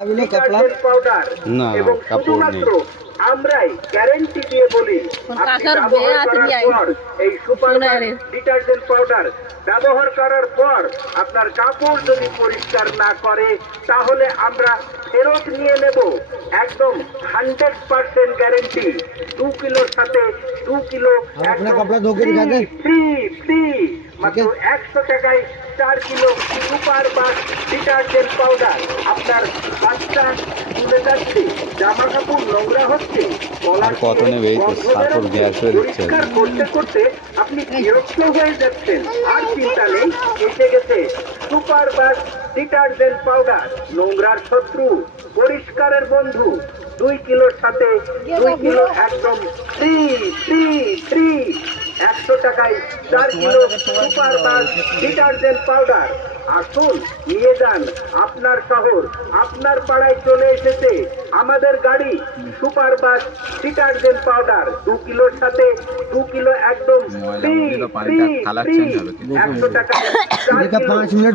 Detergent powder এবং শুধুমাত্র আমরাই গ্যারেন্টি দিয়ে বলি আপনি ব্যবহার করার পর এই সুপার ডিটারজেন্ট পাউডার ব্যবহার করার পর আপনার কাপড় যদি পরিষ্কার না করে তাহলে আমরা ফেরত নিয়ে নেব। একদম 100% গ্যারেন্টি। 2 কিলোর সাথে 2 কিলো ফ্রি মাত্র 100 টাকায় 4 kilo super bus detergent powder. আপনার বাচ্চা তুলে যাচ্ছে, জামা কাপড় নোংরা হচ্ছে, পরিষ্কার করতে করতে আপনি বিরক্ত হয়ে যাচ্ছেন, আর চিন্তা নেই, এসে গেছে সুপার বাস ডিটারজেন্ট পাউডার। নোংরার শত্রু, পরিষ্কারের বন্ধু। 2 কিলোর সাথে 2 কিলো একদম ফ্রি ফ্রি ফ্রি। 100 টাকায় 4 kilo super bus detergent powder. আসুন নিয়ে যান। আপনার শহর, আপনার পাড়ায় চলে এসেছে আমাদের গাড়ি সুপার বাস ডিটারজেন্ট পাউডার। 2 কিলোর সাথে 2 কিলো একদম ফ্রি ফ্রি ফ্রি। 100 টাকায় 4 কিলো